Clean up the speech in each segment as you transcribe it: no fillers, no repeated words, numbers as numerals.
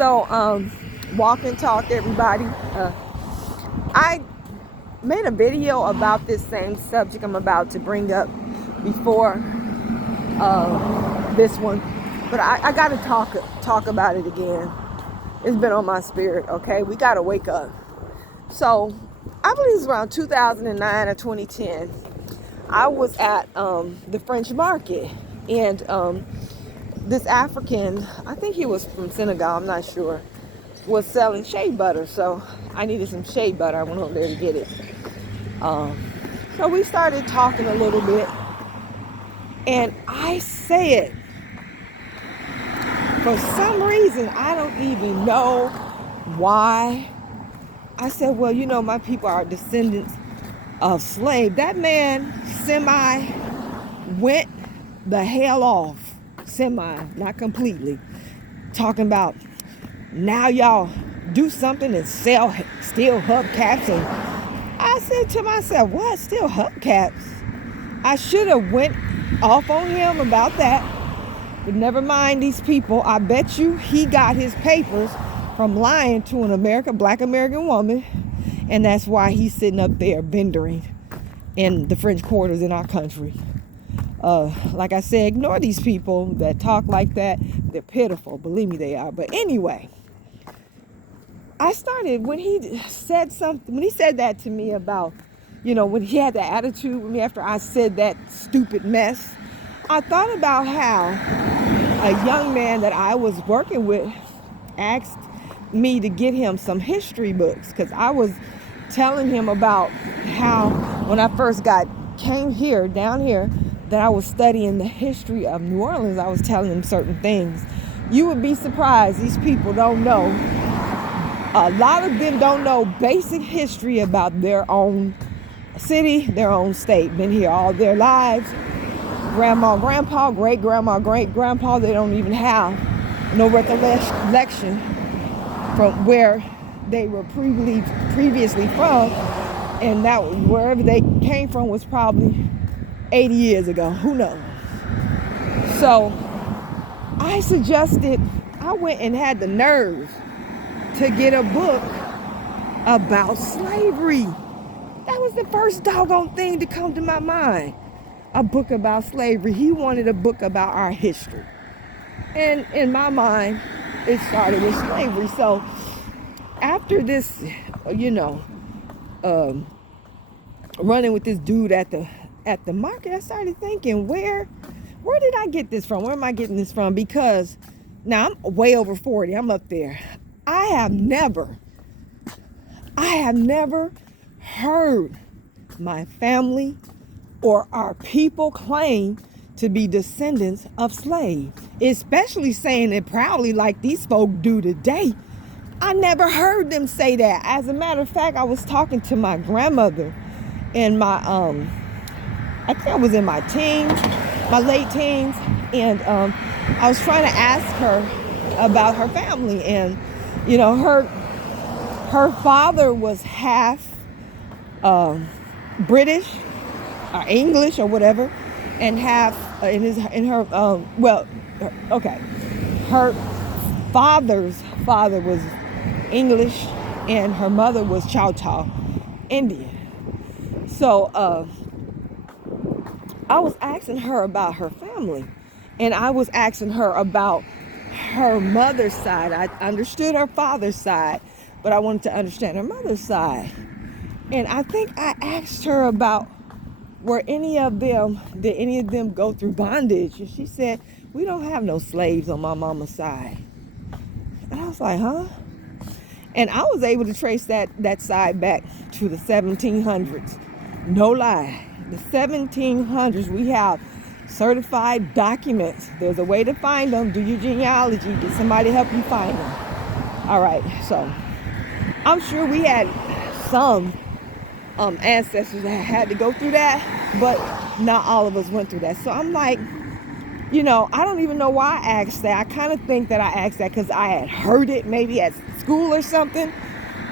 So, walk and talk, everybody. I made a video about this same subject I'm about to bring up before this one, but I got to talk about it again. It's been on my spirit. Okay, we got to wake up. So, I believe it's around 2009 or 2010. I was at the French market, and this African, I think he was from Senegal, I'm not sure, was selling shea butter. So I needed some shea butter. I went over there to get it. So we started talking a little bit, and I said, for some reason, I don't even know why, I said, well, you know, my people are descendants of slaves. That man went the hell off. Not completely. Talking about, now y'all do something and steal hubcaps. And I said to myself, what, steal hubcaps? I should have went off on him about that. But never mind these people. I bet you he got his papers from lying to an black American woman. And that's why he's sitting up there vendoring in the French quarters in our country. Like I said, ignore these people that talk like that. They're pitiful. Believe me, they are. But anyway, I started, when he said that to me about, you know, when he had the attitude with me after I said that stupid mess, I thought about how a young man that I was working with asked me to get him some history books, because I was telling him about how when I first came down here, that I was studying the history of New Orleans. I was telling him certain things. You would be surprised. These people don't know. A lot of them don't know basic history about their own city, their own state. Been here all their lives. Grandma, grandpa, great-grandma, great-grandpa, they don't even have no recollection from where they were previously from. And that wherever they came from was probably 80 years ago, who knows? So I went and had the nerve to get a book about slavery. That was the first doggone thing to come to my mind. A book about slavery. He wanted a book about our history. And in my mind, it started with slavery. So after this, running with this dude at the market, I started thinking, where did I get this from? Where am I getting this from? Because now I'm way over 40. I'm up there. I have never heard my family or our people claim to be descendants of slaves, especially saying it proudly like these folk do today. I never heard them say that. As a matter of fact, I was talking to my grandmother in my I think I was in my late teens, and I was trying to ask her about her family, and you know, her father was half British or English or whatever, and half her father's father was English, and her mother was Choctaw Indian. So I was asking her about her family, and I was asking her about her mother's side. I understood her father's side, but I wanted to understand her mother's side. And I think I asked her about, did any of them go through bondage? And she said, we don't have no slaves on my mama's side. And I was like, huh? And I was able to trace that side back to the 1700s. No lie. The 1700s, we have certified documents. There's a way to find them. Do your genealogy. Get somebody to help you find them. All right. So I'm sure we had some ancestors that had to go through that, but not all of us went through that. So I'm like, I don't even know why I asked that. I kind of think that I asked that because I had heard it maybe at school or something,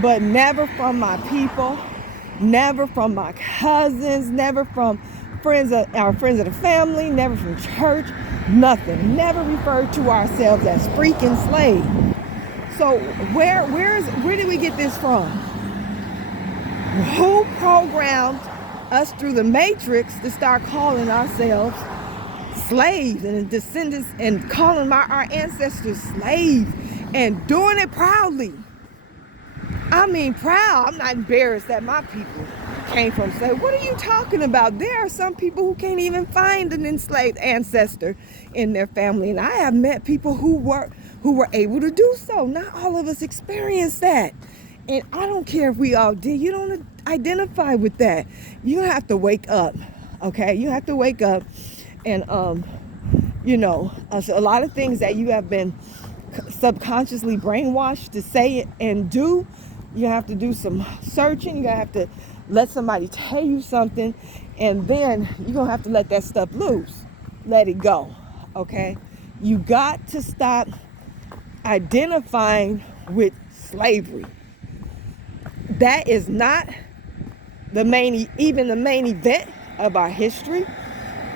but never from my people, never from my cousins, never from our friends of the family, never from church, nothing. Never referred to ourselves as freaking slaves. So where did we get this from? Who programmed us through the matrix to start calling ourselves slaves and descendants and calling our ancestors slaves and doing it proudly? I mean, proud. I'm not embarrassed that my people came from slavery. What are you talking about? There are some people who can't even find an enslaved ancestor in their family, and I have met people who were able to do so. Not all of us experienced that, and I don't care if we all did. You don't identify with that. You have to wake up, okay? You have to wake up, and so a lot of things that you have been subconsciously brainwashed to say and do. You have to do some searching. You have to let somebody tell you something, and then you're going to have to let that stuff loose. Let it go, okay? You got to stop identifying with slavery. That is not the main event of our history.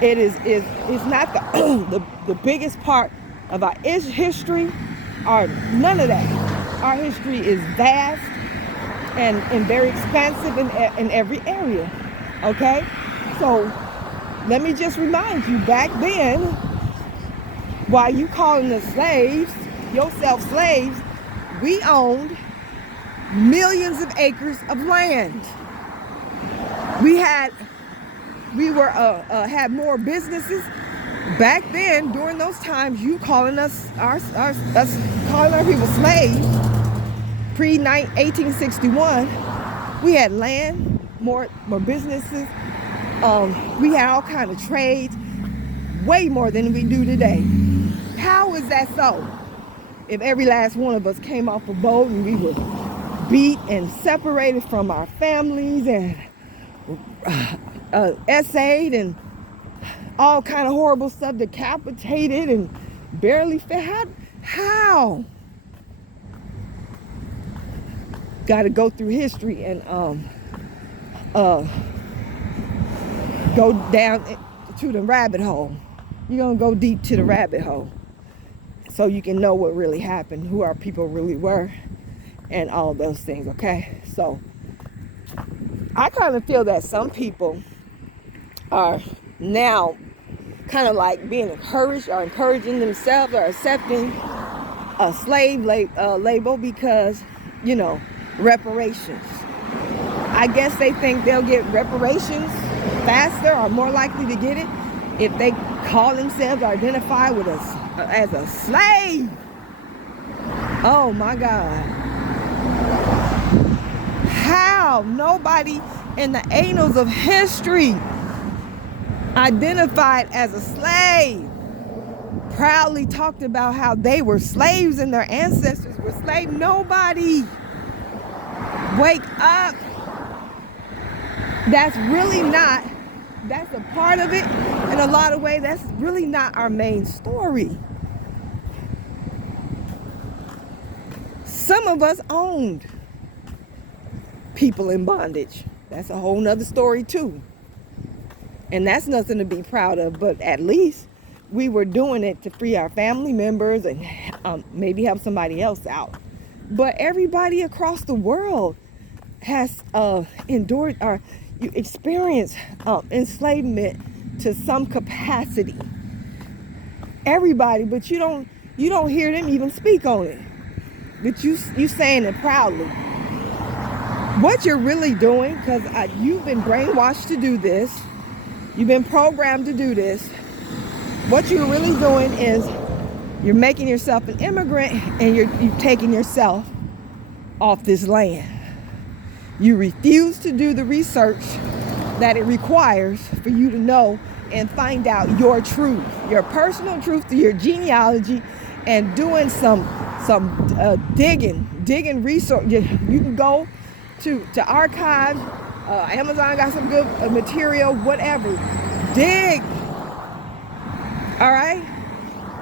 It's not the biggest part of our history, or none of that. Our history is vast and very expansive in every area, okay? So let me just remind you, back then, while you calling the slaves, yourself slaves, we owned millions of acres of land. We had more businesses. Back then, during those times, you calling us calling our people slaves, pre-1861, we had land, more businesses. We had all kind of trades, way more than we do today. How is that so? If every last one of us came off a boat and we were beat and separated from our families and essayed and all kind of horrible stuff, decapitated and barely fed. How? Got to go through history and go down to the rabbit hole. You're gonna go deep to the rabbit hole so you can know what really happened, who our people really were, and all those things. Okay, so I kind of feel that some people are now kind of like being encouraged or encouraging themselves or accepting a slave label because, reparations. I guess they think they'll get reparations faster or more likely to get it if they call themselves or identify with us as a slave. Oh my God. How? Nobody in the annals of history identified as a slave, proudly talked about how they were slaves and their ancestors were slaves. Nobody. Wake up. That's a part of it. In a lot of ways, that's really not our main story. Some of us owned people in bondage. That's a whole nother story too. And that's nothing to be proud of, but at least we were doing it to free our family members and maybe help somebody else out. But everybody across the world has endured or experienced enslavement to some capacity. Everybody, but you don't hear them even speak on it. But you saying it proudly. What you're really doing, because you've been brainwashed to do this, you've been programmed to do this. What you're really doing is you're making yourself an immigrant and you're taking yourself off this land. You refuse to do the research that it requires for you to know and find out your truth, your personal truth through your genealogy, and doing some digging research. You can go to archives. Amazon got some good material, whatever. Dig. All right?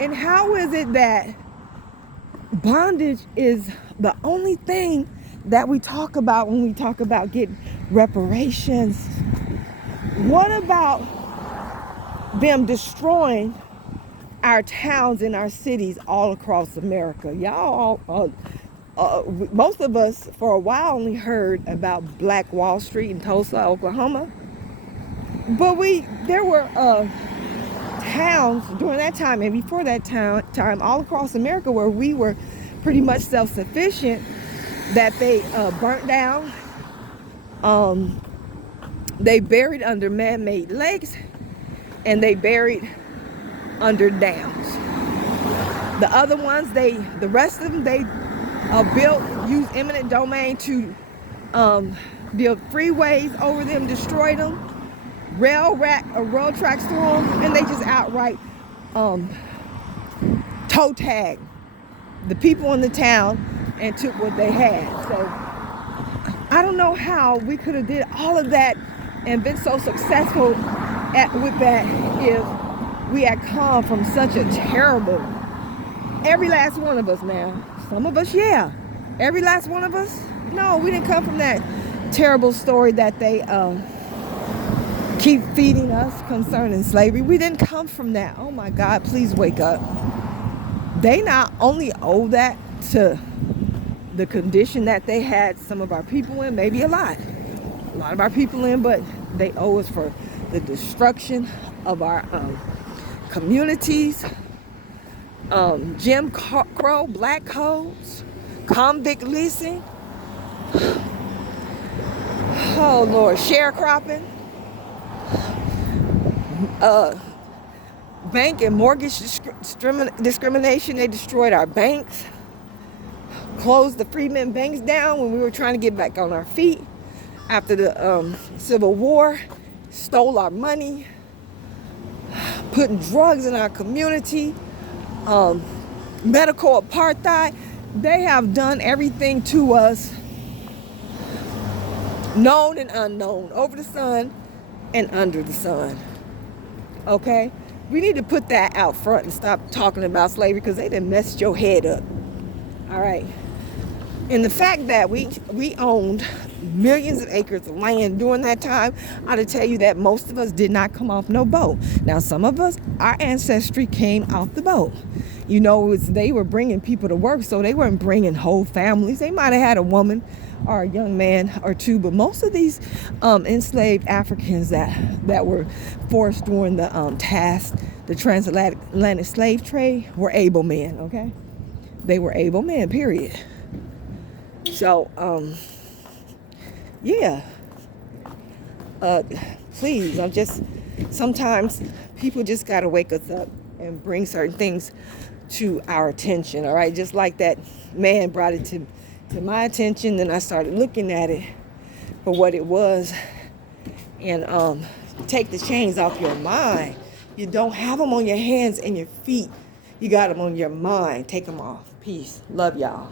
And how is it that bondage is the only thing that we talk about when we talk about getting reparations? What about them destroying our towns and our cities all across America? Y'all all most of us for a while only heard about Black Wall Street in Tulsa, Oklahoma. But there were towns during that time and before that time all across America where we were pretty much self-sufficient that they burnt down. They buried under man-made lakes, and they buried under dams. The other ones, the rest of them, they used eminent domain to build freeways over them, destroy them, rail tracks through them, and they just outright toe tag the people in the town and took what they had. So I don't know how we could have did all of that and been so successful with that if we had come from such a terrible, every last one of us now. Some of us, yeah. Every last one of us? No, we didn't come from that terrible story that they keep feeding us concerning slavery. We didn't come from that. Oh my God, please wake up. They not only owe that to the condition that they had some of our people in, maybe a lot of our people in, but they owe us for the destruction of our communities, Jim Crow, black codes, convict leasing, oh Lord, sharecropping, bank and mortgage discrimination. They destroyed our banks, closed the freedmen banks down when we were trying to get back on our feet after the Civil War, stole our money, putting drugs in our community, medical apartheid. They have done everything to us, known and unknown, over the sun and under the sun. Okay? We need to put that out front and stop talking about slavery because they done messed your head up. All right? And the fact that we owned millions of acres of land during that time, I ought to tell you that most of us did not come off no boat. Now, some of us, our ancestry came off the boat. You know, they were bringing people to work, so they weren't bringing whole families. They might have had a woman or a young man or two, but most of these enslaved Africans that were forced during the transatlantic slave trade were able men, okay? They were able men, period. So, yeah. Please, sometimes people just got to wake us up and bring certain things to our attention, all right? Just like that man brought it to my attention, then I started looking at it for what it was. And take the chains off your mind. You don't have them on your hands and your feet. You got them on your mind. Take them off. Peace. Love y'all.